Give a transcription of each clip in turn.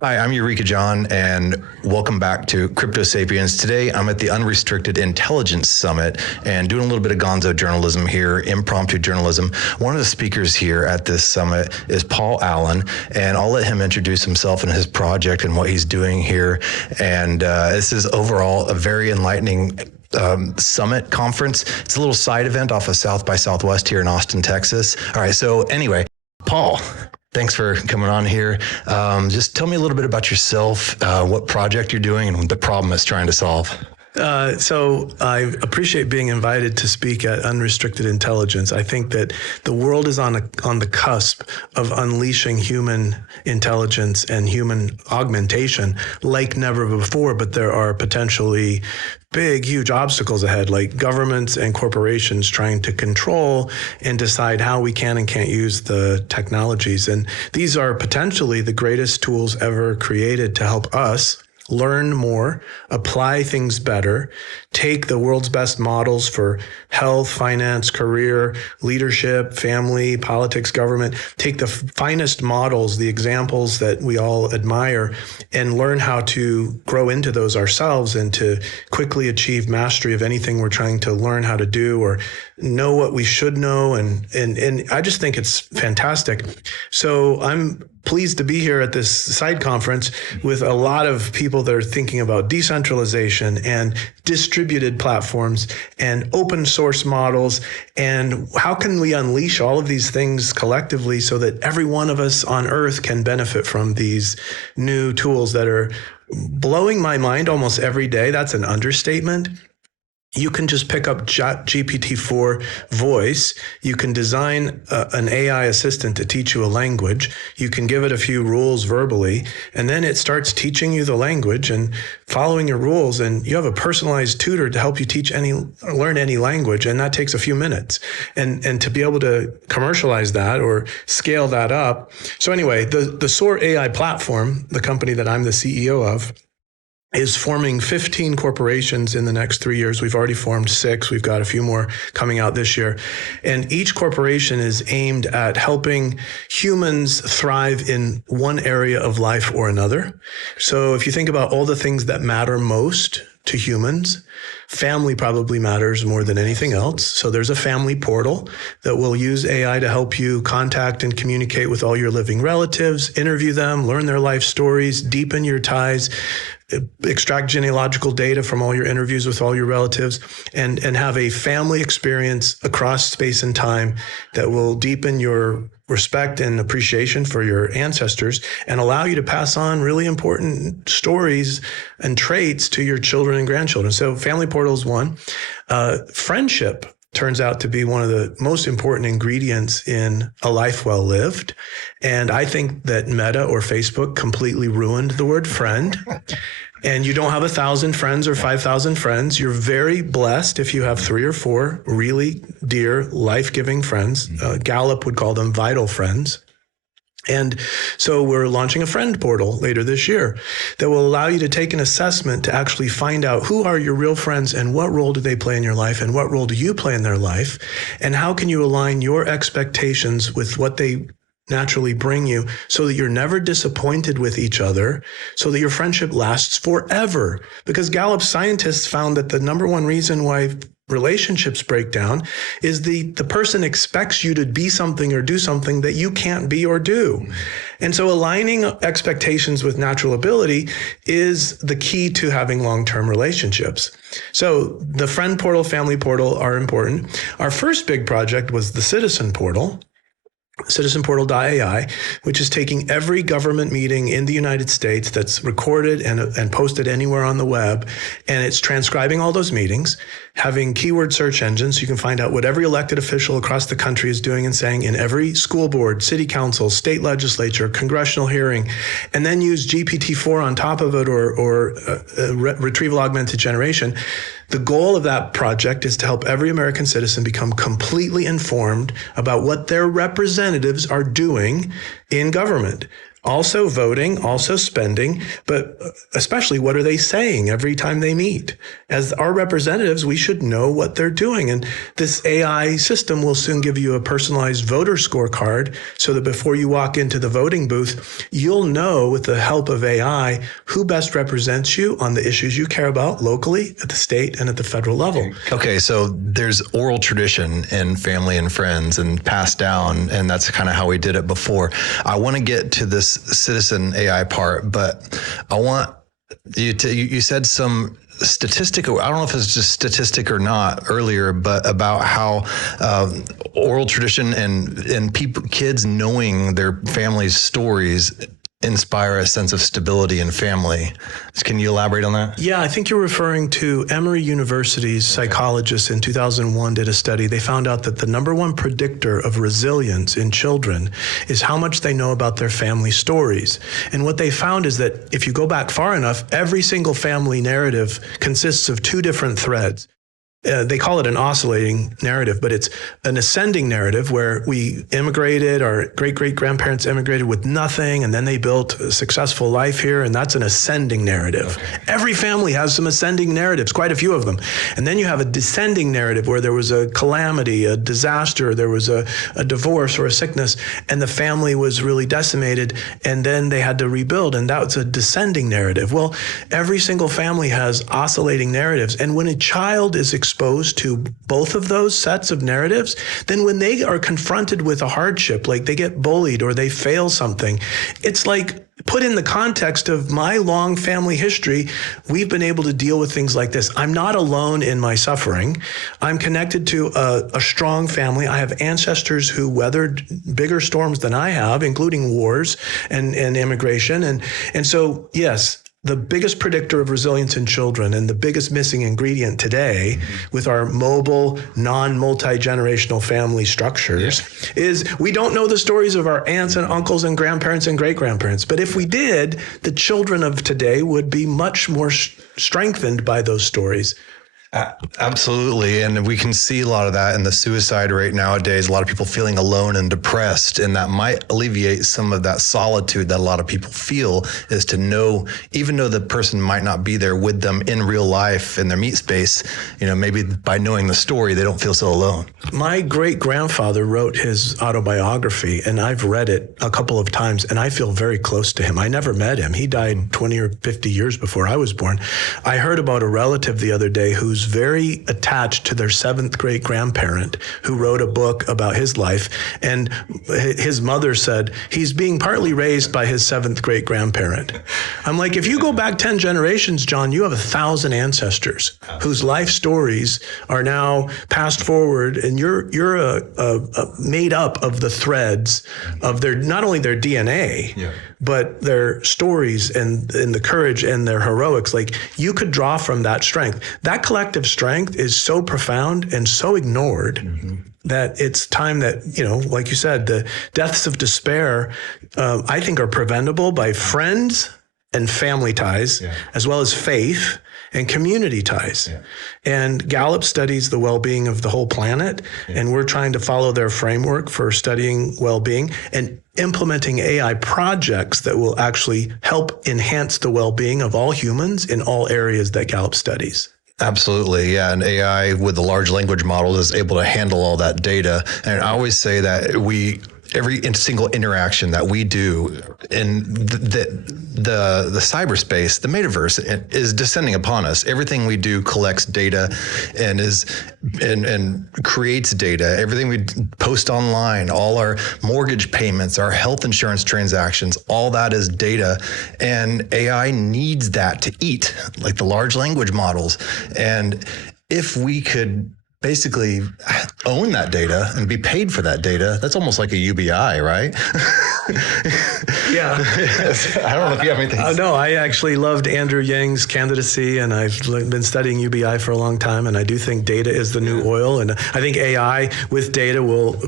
Hi, I'm Eureka John, and welcome back to Crypto Sapiens. Today, I'm at the Unrestricted Intelligence Summit and doing a little bit of gonzo journalism here, impromptu journalism. One of the speakers here at this summit is Paul Allen, and I'll let him introduce himself and his project and what he's doing here. And this is overall a very enlightening summit conference. It's a little side event off of South by Southwest here in Austin, Texas. All right, so anyway, Paul, thanks for coming on here. Just tell me a little bit about yourself, what project you're doing, and the problem it's trying to solve. So I appreciate being invited to speak at Unrestricted Intelligence. I think that the world is on the cusp of unleashing human intelligence and human augmentation like never before, but there are potentially big, huge obstacles ahead, like governments and corporations trying to control and decide how we can and can't use the technologies. And these are potentially the greatest tools ever created to help us learn more, apply things better, take the world's best models for health, finance, career, leadership, family, politics, government, take the finest models, the examples that we all admire, and learn how to grow into those ourselves and to quickly achieve mastery of anything we're trying to learn how to do or know what we should know. And I just think it's fantastic. So I'm pleased to be here at this side conference with a lot of people that are thinking about decentralization and distributed platforms and open source models. And how can we unleash all of these things collectively so that every one of us on Earth can benefit from these new tools that are blowing my mind almost every day? That's an understatement. You can just pick up GPT-4 voice. You can design an AI assistant to teach you a language. You can give it a few rules verbally, and then it starts teaching you the language and following your rules. And you have a personalized tutor to help you learn any language, and that takes a few minutes. And to be able to commercialize that or scale that up. So anyway, the Soar AI platform, the company that I'm the CEO of, is forming 15 corporations in the next 3 years. We've already formed 6. We've got a few more coming out this year. And each corporation is aimed at helping humans thrive in one area of life or another. So if you think about all the things that matter most to humans, family probably matters more than anything else. So there's a family portal that will use AI to help you contact and communicate with all your living relatives, interview them, learn their life stories, deepen your ties, extract genealogical data from all your interviews with all your relatives, and have a family experience across space and time that will deepen your respect and appreciation for your ancestors and allow you to pass on really important stories and traits to your children and grandchildren. So Family Portal is one. Friendship turns out to be one of the most important ingredients in a life well lived. And I think that Meta or Facebook completely ruined the word friend. And you don't have 1,000 friends or 5,000 friends. You're very blessed if you have 3 or 4 really dear, life-giving friends. Gallup would call them vital friends. And so we're launching a friend portal later this year that will allow you to take an assessment to actually find out who are your real friends and what role do they play in your life and what role do you play in their life, and how can you align your expectations with what they naturally bring you so that you're never disappointed with each other, so that your friendship lasts forever. Because Gallup scientists found that the number one reason why relationships break down is the person expects you to be something or do something that you can't be or do. And so aligning expectations with natural ability is the key to having long-term relationships. So the friend portal, family portal are important. Our first big project was the citizen portal. citizenportal.ai, which is taking every government meeting in the United States that's recorded and posted anywhere on the web, and it's transcribing all those meetings, having keyword search engines so you can find out what every elected official across the country is doing and saying in every school board, city council, state legislature, congressional hearing, and then use GPT-4 on top of it or retrieval augmented generation. The goal of that project is to help every American citizen become completely informed about what their representatives are doing in government. Also voting, also spending, but especially what are they saying every time they meet? As our representatives, we should know what they're doing. And this AI system will soon give you a personalized voter scorecard so that before you walk into the voting booth, you'll know with the help of AI who best represents you on the issues you care about locally, at the state, and at the federal level. Okay, so there's oral tradition in family and friends and passed down, and that's kind of how we did it before. I want to get to this citizen AI part, but I want you to, you said some statistic, I don't know if it's just statistic or not earlier, but about how oral tradition and people, kids knowing their family's stories inspire a sense of stability in family. Can you elaborate on that? Yeah, I think you're referring to Emory University's psychologists in 2001 did a study. They found out that the number one predictor of resilience in children is how much they know about their family stories. And what they found is that if you go back far enough, every single family narrative consists of two different threads. They call it an oscillating narrative, but it's an ascending narrative where we immigrated, our great-great-grandparents immigrated with nothing, and then they built a successful life here, and that's an ascending narrative. Okay. Every family has some ascending narratives, quite a few of them. And then you have a descending narrative where there was a calamity, a disaster, there was a divorce or a sickness, and the family was really decimated, and then they had to rebuild, and that was a descending narrative. Well, every single family has oscillating narratives, and when a child is exposed to both of those sets of narratives, then when they are confronted with a hardship, like they get bullied or they fail something, it's like put in the context of my long family history, we've been able to deal with things like this. I'm not alone in my suffering. I'm connected to a strong family. I have ancestors who weathered bigger storms than I have, including wars and immigration. And so, yes, the biggest predictor of resilience in children and the biggest missing ingredient today with our mobile, non-multi-generational family structures is we don't know the stories of our aunts and uncles and grandparents and great-grandparents. But if we did, the children of today would be much more strengthened by those stories. Absolutely. And we can see a lot of that in the suicide rate nowadays. A lot of people feeling alone and depressed, and that might alleviate some of that solitude that a lot of people feel, is to know, even though the person might not be there with them in real life in their meet space, you know, maybe by knowing the story, they don't feel so alone. My great grandfather wrote his autobiography, and I've read it a couple of times, and I feel very close to him. I never met him. He died 20 or 50 years before I was born. I heard about a relative the other day who's very attached to their seventh great grandparent who wrote a book about his life. And his mother said, he's being partly raised by his seventh great grandparent. I'm like, if you go back 10 generations, John, you have 1,000 ancestors whose life stories are now passed forward, and you're made up of the threads of their, not only their DNA, but their stories and the courage and their heroics. Like, you could draw from that strength. That collective strength is so profound and so ignored that it's time that, you know, like you said, the deaths of despair, I think, are preventable by friends and family ties, as well as faith and community ties. And Gallup studies the well-being of the whole planet, and we're trying to follow their framework for studying well-being and implementing AI projects that will actually help enhance the well-being of all humans in all areas that Gallup studies. Absolutely. Yeah. And AI with the large language model is able to handle all that data. And I always say that every single interaction that we do in the cyberspace, the metaverse, is descending upon us. Everything we do collects data and creates data. Everything we post online, all our mortgage payments, our health insurance transactions, all that is data. And AI needs that to eat, like the large language models. And if we could basically own that data and be paid for that data, that's almost like a UBI, right? Yeah. I don't know if you have anything. No, I actually loved Andrew Yang's candidacy, and I've been studying UBI for a long time, and I do think data is the new oil. And I think AI with data will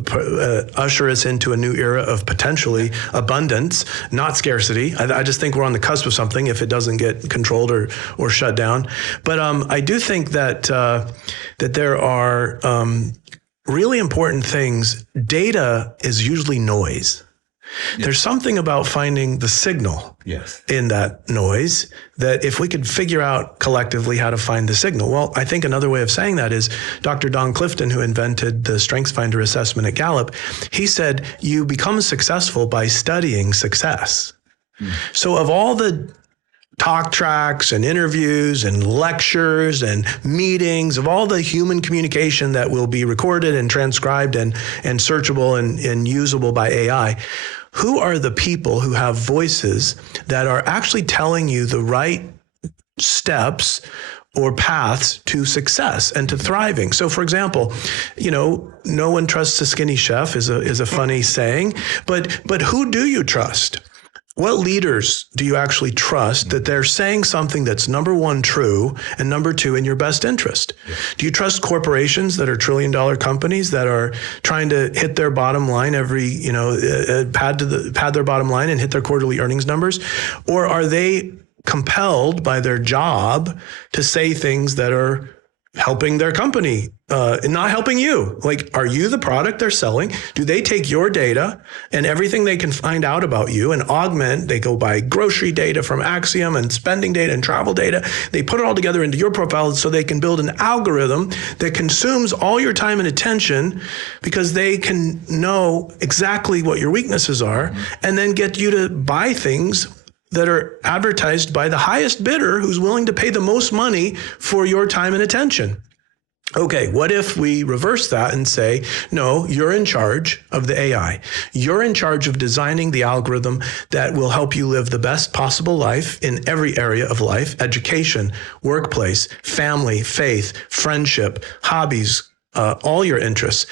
usher us into a new era of potentially abundance, not scarcity. I just think we're on the cusp of something if it doesn't get controlled or shut down. But I do think that there are really important things. Data is usually noise. There's something about finding the signal in that noise that if we could figure out collectively how to find the signal. Well, I think another way of saying that is Dr. Don Clifton, who invented the StrengthsFinder assessment at Gallup, he said, you become successful by studying success. So of all the talk tracks and interviews and lectures and meetings, of all the human communication that will be recorded and transcribed and searchable and usable by AI, who are the people who have voices that are actually telling you the right steps or paths to success and to thriving? So for example, no one trusts a skinny chef is a funny saying, but who do you trust? What leaders do you actually trust that they're saying something that's number one, true, and number two, in your best interest? Do you trust corporations that are trillion-dollar companies that are trying to hit their bottom line pad their bottom line and hit their quarterly earnings numbers? Or are they compelled by their job to say things that are helping their company and not helping you? Like, are you the product they're selling? Do they take your data and everything they can find out about you and augment? They go buy grocery data from Axiom and spending data and travel data. They put it all together into your profile so they can build an algorithm that consumes all your time and attention because they can know exactly what your weaknesses are and then get you to buy things that are advertised by the highest bidder who's willing to pay the most money for your time and attention. Okay, what if we reverse that and say, no, you're in charge of the AI. You're in charge of designing the algorithm that will help you live the best possible life in every area of life: education, workplace, family, faith, friendship, hobbies, all your interests,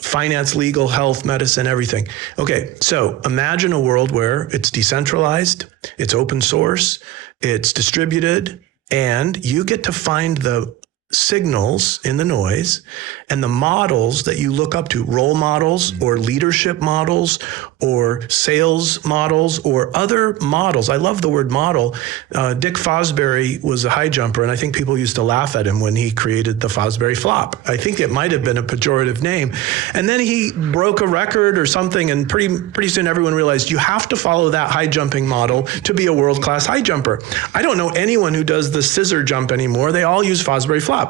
finance, legal, health, medicine, everything. Okay, so imagine a world where it's decentralized, it's open source, it's distributed, and you get to find the signals in the noise and the models that you look up to, role models or leadership models or sales models or other models. I love the word model. Dick Fosbury was a high jumper, and I think people used to laugh at him when he created the Fosbury flop. I think it might have been a pejorative name. And then he broke a record or something, and pretty soon everyone realized you have to follow that high jumping model to be a world-class high jumper. I don't know anyone who does the scissor jump anymore. They all use Fosbury flop.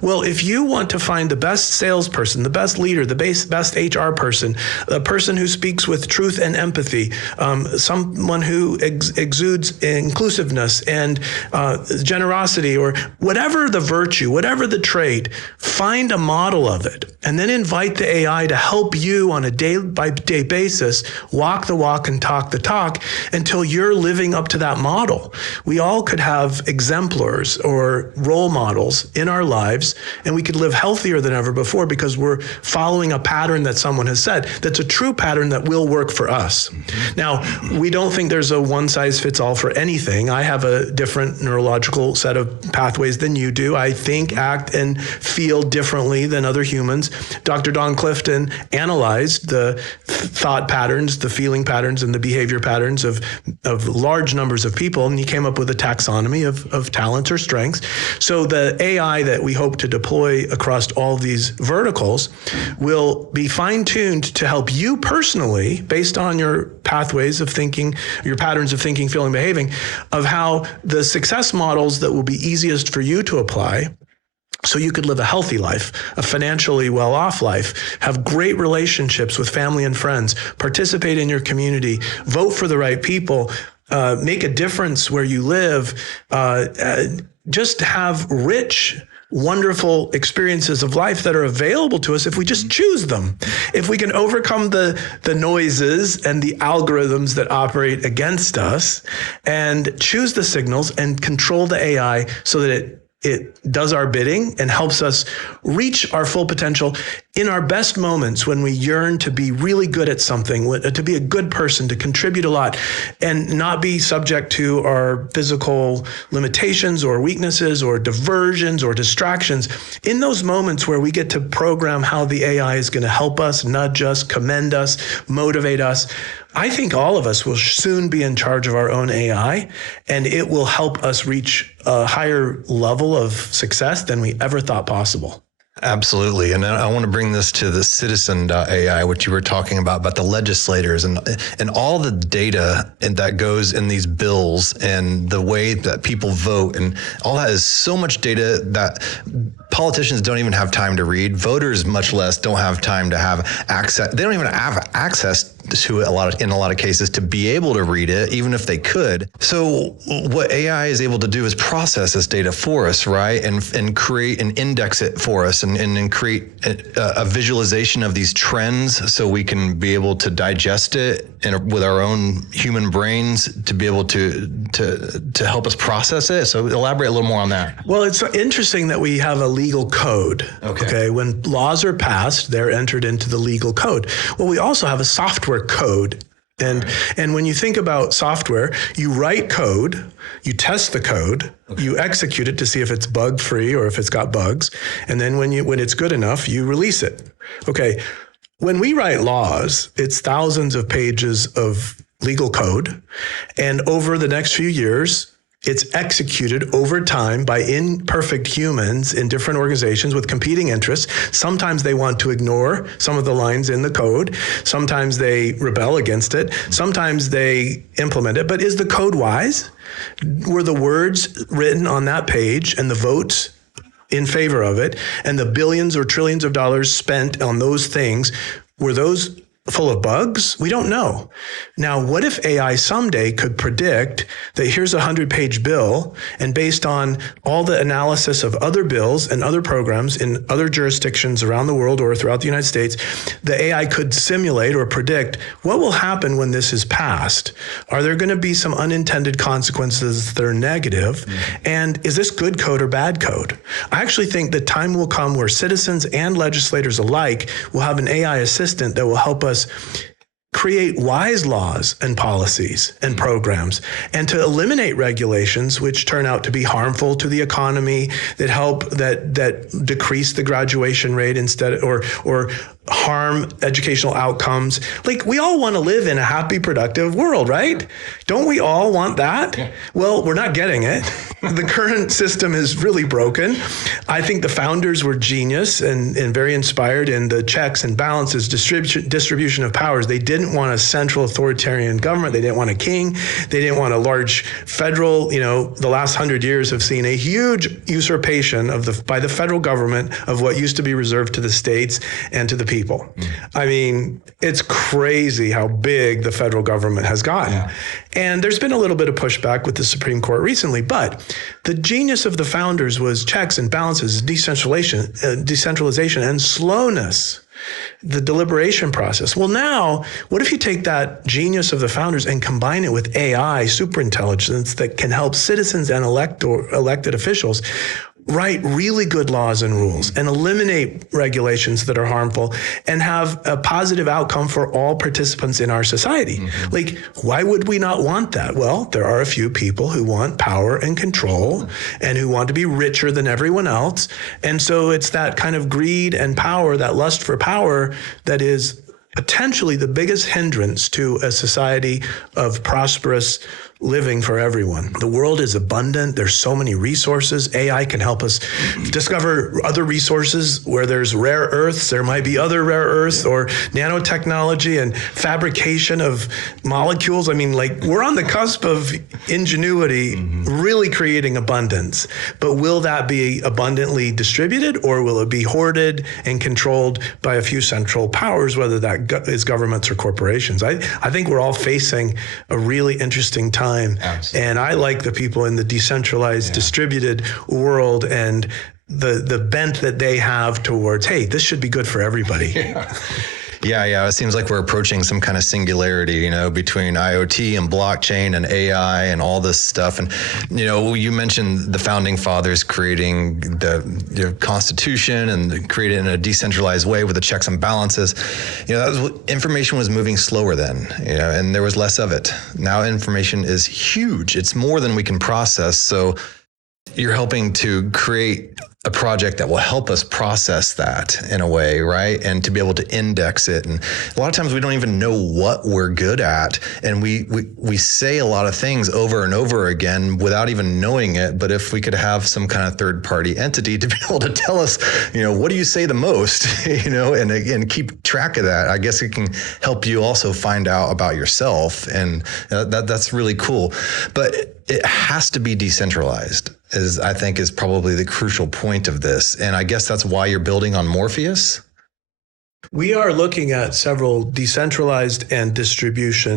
Well, if you want to find the best salesperson, the best leader, the best HR person, the person who speaks with truth and empathy, someone who exudes inclusiveness and generosity, or whatever the virtue, whatever the trait, find a model of it and then invite the AI to help you on a day-by-day basis walk the walk and talk the talk until you're living up to that model. We all could have exemplars or role models in our lives, and we could live healthier than ever before because we're following a pattern that someone has said that's a true pattern that will work for us. Now, we don't think there's a one size fits all for anything. I have a different neurological set of pathways than you do. I think, act, and feel differently than other humans. Dr. Don Clifton analyzed the thought patterns, the feeling patterns, and the behavior patterns of large numbers of people, and he came up with a taxonomy of talents or strengths. So the AI that we hope to deploy across all these verticals will be fine-tuned to help you personally, based on your pathways of thinking, your patterns of thinking, feeling, behaving, of how the success models that will be easiest for you to apply so you could live a healthy life, a financially well-off life, have great relationships with family and friends, participate in your community, vote for the right people, make a difference where you live, just have rich, wonderful experiences of life that are available to us if we just choose them. If we can overcome the noises and the algorithms that operate against us and choose the signals and control the AI so that it does our bidding and helps us reach our full potential in our best moments when we yearn to be really good at something, to be a good person, to contribute a lot, and not be subject to our physical limitations or weaknesses or diversions or distractions. In those moments where we get to program how the AI is going to help us, nudge us, commend us, motivate us, I think all of us will soon be in charge of our own AI, and it will help us reach a higher level of success than we ever thought possible. Absolutely. And I want to bring this to the citizen.ai, which you were talking about the legislators and all the data that goes in these bills and the way that people vote, and all that is so much data that politicians don't even have time to read. Voters, much less, don't have time to have access. They don't even have access to it in a lot of cases to be able to read it, even if they could. So what AI is able to do is process this data for us, right? And create and index it for us and create a visualization of these trends so we can be able to digest it with our own human brains to be able to help us process it. So elaborate a little more on that. Well, it's interesting that we have a legal code. Okay. When laws are passed, they're entered into the legal code. Well, we also have a software code. And when you think about software, you write code, you test the code, you execute it to see if it's bug free or if it's got bugs. And then when it's good enough, you release it. Okay. When we write laws, it's thousands of pages of legal code. And over the next few years, it's executed over time by imperfect humans in different organizations with competing interests. Sometimes they want to ignore some of the lines in the code. Sometimes they rebel against it. Sometimes they implement it. But is the code wise? Were the words written on that page and the votes in favor of it and the billions or trillions of dollars spent on those things, were those full of bugs? We don't know. Now, what if AI someday could predict that here's a 100-page bill, and based on all the analysis of other bills and other programs in other jurisdictions around the world or throughout the United States, the AI could simulate or predict what will happen when this is passed? Are there going to be some unintended consequences that are negative? And is this good code or bad code? I actually think the time will come where citizens and legislators alike will have an AI assistant that will help us create wise laws and policies and programs, and to eliminate regulations which turn out to be harmful to the economy, that decrease the graduation rate instead, or harm educational outcomes. Like, we all want to live in a happy, productive world, right? Don't we all want that? Yeah. Well, we're not getting it. The current system is really broken. I think the founders were genius and very inspired in the checks and balances, distribution of powers. They didn't want a central authoritarian government. They didn't want a king. They didn't want a large federal, the last 100 years have seen a huge usurpation by the federal government of what used to be reserved to the states and to the people. I mean, it's crazy how big the federal government has gotten. Yeah. And there's been a little bit of pushback with the Supreme Court recently, but the genius of the founders was checks and balances, decentralization and slowness, the deliberation process. Well, now, what if you take that genius of the founders and combine it with AI, superintelligence that can help citizens and elected officials write really good laws and rules and eliminate regulations that are harmful and have a positive outcome for all participants in our society? Mm-hmm. Like, why would we not want that? Well, there are a few people who want power and control and who want to be richer than everyone else. And so it's that kind of greed and power, that lust for power, that is potentially the biggest hindrance to a society of prosperous living for everyone. The world is abundant. There's so many resources. AI can help us discover other resources. Where there's rare earths, there might be other rare earths, or nanotechnology and fabrication of molecules. I mean, like, we're on the cusp of ingenuity, really creating abundance. But will that be abundantly distributed, or will it be hoarded and controlled by a few central powers, whether that is governments or corporations? I think we're all facing a really interesting time. Absolutely. And I like the people in the decentralized, distributed world and the bent that they have towards, hey, this should be good for everybody. Yeah. It seems like we're approaching some kind of singularity, between IoT and blockchain and AI and all this stuff. And, you mentioned the founding fathers creating the Constitution and created it in a decentralized way with the checks and balances. Information was moving slower then, and there was less of it. Now information is huge. It's more than we can process. So you're helping to create a project that will help us process that in a way, right? And to be able to index it. And a lot of times we don't even know what we're good at. And we say a lot of things over and over again without even knowing it. But if we could have some kind of third party entity to be able to tell us, what do you say the most, and keep track of that, I guess it can help you also find out about yourself. And that's really cool. But it has to be decentralized, I think is probably the crucial point of this. And I guess that's why you're building on Morpheus. We are looking at several decentralized and distributed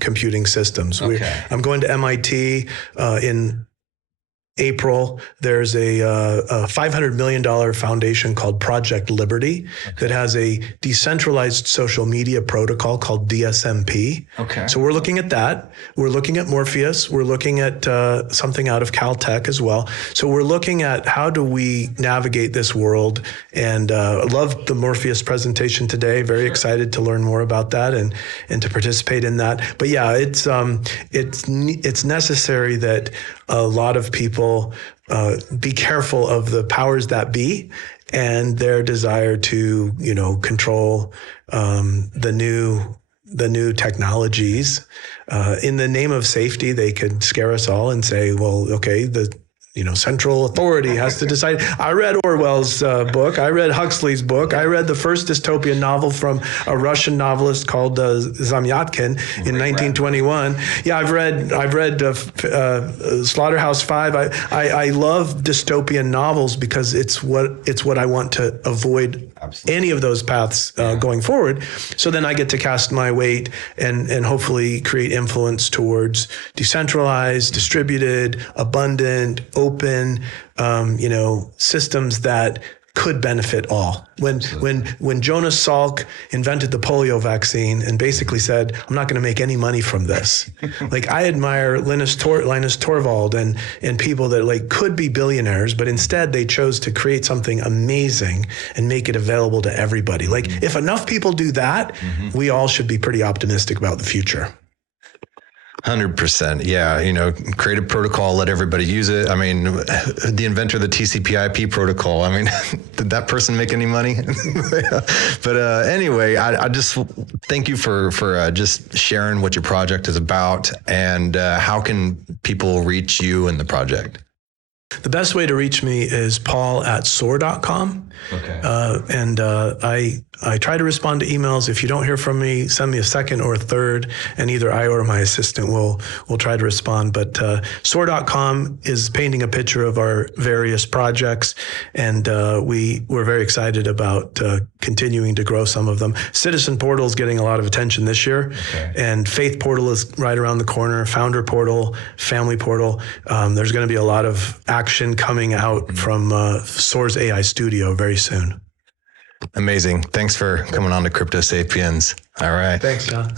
computing systems. Okay. I'm going to MIT in April. There's a $500 million foundation called Project Liberty that has a decentralized social media protocol called DSMP. Okay. So we're looking at that. We're looking at Morpheus. We're looking at something out of Caltech as well. So we're looking at how do we navigate this world. And I loved the Morpheus presentation today. Very excited to learn more about that and to participate in that. But yeah, it's necessary that a lot of people be careful of the powers that be and their desire to, control the new technologies. In the name of safety, they could scare us all and say, well, okay, the central authority has to decide. I read Orwell's book. I read Huxley's book. I read the first dystopian novel from a Russian novelist called Zamyatin in 1921. Yeah, I've read Slaughterhouse-Five. I love dystopian novels because it's what I want to avoid. Absolutely. Any of those paths going forward. So then I get to cast my weight and hopefully create influence towards decentralized, distributed, abundant, open, systems that could benefit all. When Jonas Salk invented the polio vaccine and basically said, I'm not going to make any money from this. I admire Linus Torvald and people that could be billionaires, but instead they chose to create something amazing and make it available to everybody. If enough people do that, we all should be pretty optimistic about the future. 100%. Yeah. Create a protocol, let everybody use it. I mean, the inventor of the TCP/IP protocol, did that person make any money? But anyway, I just thank you for just sharing what your project is about and how can people reach you and the project? The best way to reach me is paul@soar.com. Okay. I try to respond to emails. If you don't hear from me, send me a second or a third, and either I or my assistant will try to respond. But Soar.com is painting a picture of our various projects, and we're very excited about continuing to grow some of them. Citizen Portal is getting a lot of attention this year, and Faith Portal is right around the corner. Founder Portal, Family Portal. There's going to be a lot of action coming out from Soar AI Studio very soon. Amazing. Thanks for coming on to Crypto Sapiens. All right. Thanks, John.